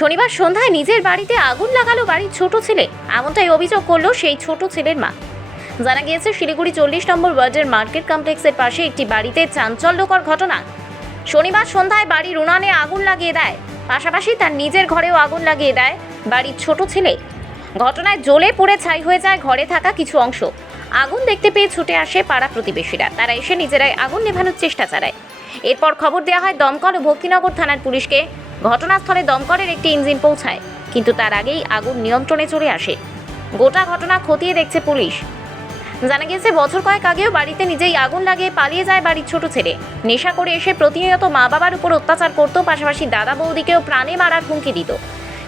শনিবার সন্ধ্যায় নিজের বাড়িতে আগুন লাগালো বাড়ির ছোট ছেলে। এমনটাই অভিযোগ করল সেই ছোট ছেলের মা। জানা গিয়েছে, শিলিগুড়ি চল্লিশ নম্বর ওয়ার্ডের মার্কেট কমপ্লেক্সের পাশে একটি বাড়িতে চাঞ্চল্যকর ঘটনা। শনিবার সন্ধ্যায় বাড়ির উনানে আগুন লাগিয়ে দেয়। পাশাপাশি তার নিজের ঘরেও আগুন লাগিয়ে দেয় বাড়ির ছোট ছেলে। ঘটনায় জ্বলে পুড়ে ছাই হয়ে যায় ঘরে থাকা কিছু অংশ। আগুন দেখতে পেয়ে ছুটে আসে পাড়া প্রতিবেশীরা। তারা এসে নিজেরাই আগুন নেভানোর চেষ্টা চালায়। এরপর খবর দেওয়া হয়, দমকল ও ভক্তিনগর থানার পুলিশকে ঘটনাস্থলে দমকলের একটি ইঞ্জিন পৌঁছায়, কিন্তু তার আগেই আগুন নিয়ন্ত্রণে চলে আসে। গোটা ঘটনা খতিয়ে দেখছে পুলিশ। জানা গিয়েছে, বছর কয়েক আগেও বাড়িতে নিজেই আগুন লাগিয়ে পালিয়ে যায় বাড়ির ছোট ছেলে। নেশা করে এসে প্রতিনিয়ত মা বাবার উপর অত্যাচার করত পাশাপাশি দাদা বৌদিকেও প্রাণে মারার হুমকি দিত।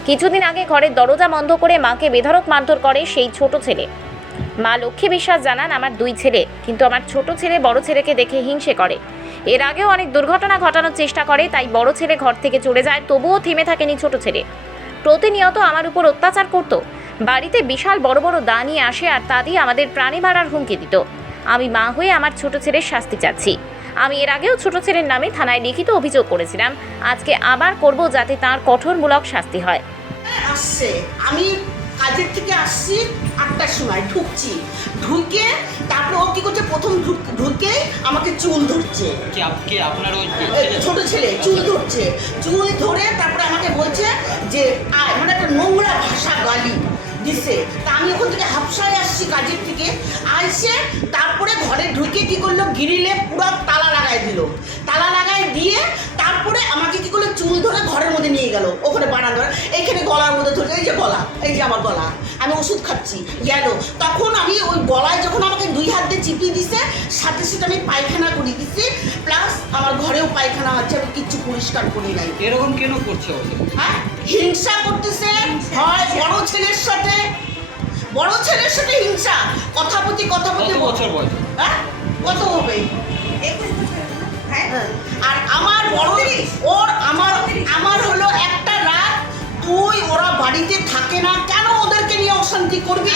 কিছুদিন আগে ঘরের দরজা বন্ধ করে মাকে বেধড়ক মারধর করে সেই ছোট ছেলে। মা লক্ষ্মী বিশ্বাস জানান, আমার দুই ছেলে, কিন্তু আমার ছোট ছেলে বড় ছেলেকে দেখে হিংসে করে। এর আগেও অনেক দুর্ঘটনা ঘটানোর চেষ্টা করে, তাই বড় ছেলে ঘর থেকে চলে যায়, তবুও থেমে থাকেনি ছোট ছেলে। প্রতিনিয়ত আমার উপর অত্যাচার করত। বাড়িতে বিশাল বড় বড় দা নিয়ে আসে আর তা দিয়ে আমাদের প্রাণে মারার হুমকি দিত। আমি মা হয়ে আমার ছোট ছেলের শাস্তি চাচ্ছি। আমি এর আগেও ছোট ছেলের নামে থানায় লিখিত অভিযোগ করেছিলাম। আজকে আবার করব যাতে তার কঠোরমূলক শাস্তি হয়। আসছে। আমি কাজের থেকে আসছি আটটার সময়, ঢুকছি। ঢুকে তারপরে ও কি প্রথম ঢুকে আমাকে চুল ধরছে। কে আপনার ওই ছোট ছেলে চুল ধরছে। চুল ধরে তারপরে আমাকে বলছে যে আয় মানে একটা নোংরা ভাষা গালি দিছে। তা আমি ওখান থেকে হাফসায় আসছি কাজের থেকে। আইসে তারপরে ঘরে ঢুকে কি করল? গিরিলে পুরো তালা লাগাই দিল তালা লাগাই দিয়ে তারপরে আমাকে কি করল চুল ধরে ঘরের মধ্যে নিয়ে গেল ওখানে বানানো এইখানে গলার মধ্যে ধরে এই যে গলা এই যে আমার গলা আমি ওষুধ খাচ্ছি গেল। তখন আমি ওই গলায় যখন আমাকে দুই হাত দিয়ে চিপিয়ে দিছে সাথে সাথে আমি পায়খানা করে দিছি প্লাস আমার ঘরেও পায়খানা আছে আমি কিচ্ছু পরিষ্কার করি নাই। এরকম কেন করছে হ্যাঁ? হিংসা করতেছে হয় বড় ছেলের সাথে বড় ছেলের সাথে হিংসা কথা প্রতি কথা কত প্রতি বছর বয়স? হ্যাঁ? কত হবে? হ্যাঁ। আর আমার বড় ওর আমার বাড়িতে থাকে না কেন ওদেরকে নিয়ে অশান্তি করবি?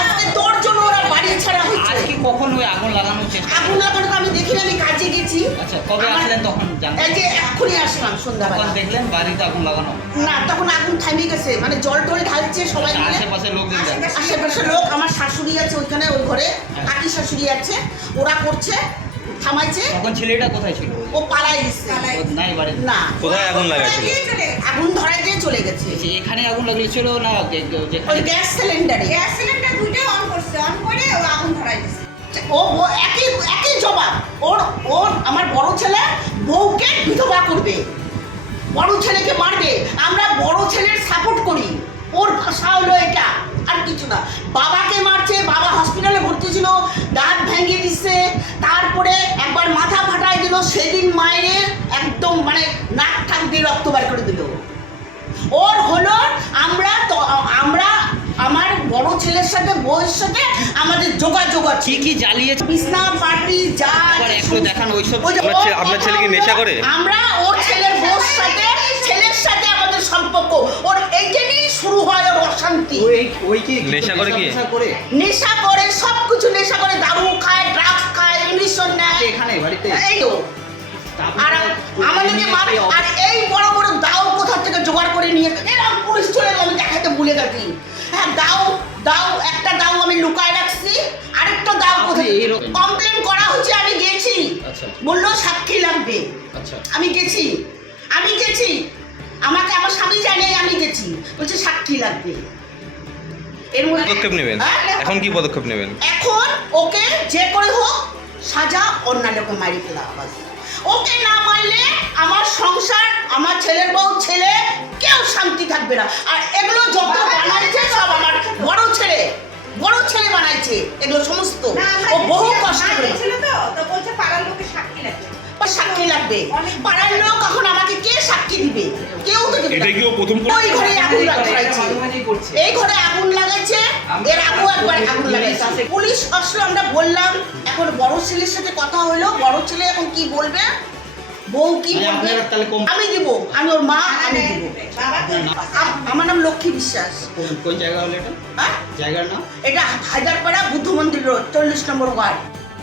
আজকে তোর জন্য ওরা বাড়ি ছাড়া হয়েছে। আর কি কখন ওই আগুন লাগানোর চেষ্টা আগুন লাগানো তো আমি দেখিনি আমি কাজে গেছি। আচ্ছা কবে আসলেন তখন জানতে এই যে এক্ষুনি আসলাম সন্ধ্যাবেলা। তখন দেখলেন বাড়িতে আগুন লাগানো না তখন আগুন থামে গেছে মানে জল টল ঢালছে সবাই আচ্ছা, মিলে। আশেপাশে দেখে আশেপাশে লোক আমার শাশুড়ি আছে ওইখানে ওই ঘরে। কাকি শাশুড়ি আছে ওরা করছে থামাইছে। তখন ছেলেটা কোথায় ছিল? ও পালাই ও নাই বাড়িতে? না। কোথায় আগুন লাগাছিল আগুন দিয়ে চলে গেছে। এখানে আগুন লাগিয়েছিল না ওই গ্যাস সিলিন্ডারে। গ্যাস সিলিন্ডার দুইটাই অন করছে অন করে ও আগুন ধরাই দিছে। ও ও- একই একই জবাব। ওর ওর আমার বড় ছেলে বউকে বিধবা করবে। বড় ছেলেকে মারবে। আমরা বড় ছেলের সাপোর্ট করি। ওর ভাষা হলো এটা আর কিছু না। বাবাকে মারছে বাবা হসপিটালে ভর্তি ছিল দাঁত ভেঙে দিচ্ছে তারপরে একবার মাথা ফাটাই দিল সেদিন মায়ের সাথে বউয়ের সাথে আমাদের যোগাযোগ আছে। কি কি জ্বালিয়েছে? বিছনা পার্টি যা একটু দেখান ওইসব। আপনার ছেলে কি নেশা করে? আমরা ওর ছেলের বউর সাথে ছেলের সাথে আমাদের সম্পর্ক। ওর এইটা নিয়েই শুরু হয় ওর অশান্তি। ওই ওই কি নেশা করে কি? নেশা করে? নেশা করে সব কিছু নেশা করে। দারু খায় ড্রাগস খায় ইংলিশন নেয়। এখানে বাড়িতে? এই তো। আর আমাদেরকে মার আর এই বড় বড় দাও কোথা থেকে জোগাড় করে নিয়ে এরকম পুলিশ চলে আমি দেখাতে ভুলে গেছি। হ্যাঁ দাও কমপ্লেন করা হচ্ছে আমি গেছি। আচ্ছা। বলল সাক্ষী লাগবে। আচ্ছা। আমি গেছি। আমি গেছি। আমাকে আমার স্বামী জানে আমি গেছি। বলছে সাক্ষী লাগবে। এর মধ্যে পদক্ষেপ নেবেন। হ্যাঁ? এখন কি পদক্ষেপ নেবেন? এখন ওকে যে করে হোক সাজা অন্য লোকে মারি ফেলা হবে। ওকে না মারলে আমার সংসার আমার ছেলের বউ ছেলে কেউ শান্তি থাকবে না। আর এগুলো যত বানাইছে সব আমার বড় ছেলে বড় ছেলে বানাইছে এগুলো সমস্ত। ও বহু কষ্ট করে। দেখছিল তো তো বলছে পাড়ার লোকের সাক্ষী লাগবে। ওর সাক্ষী লাগবে। পাড়ার লোক এখন আমাকে কে সাক্ষী দিবে? কেউ তো দিবে এটা কি ও প্রথম করে- ওই ঘরে আগুন লাগাইছে। এই ঘরে আগুন লাগাইছে। এর আগেও একবার আগুন লাগাইছে। পুলিশ আসলো আমরা বললাম এখন বড় ছেলের সাথে কথা হলো। বড় ছেলে এখন কি বলবে? বউ কি আমি দিব আমি ওর মা আমি দিব। আমার নাম লক্ষ্মী বিশ্বাস। কোন কোন জায়গা হলো এটা? হ্যাঁ? জায়গার নাম? এটা হাজারপাড়া বুদ্ধ মন্দির রোড চল্লিশ নম্বর ওয়ার্ড।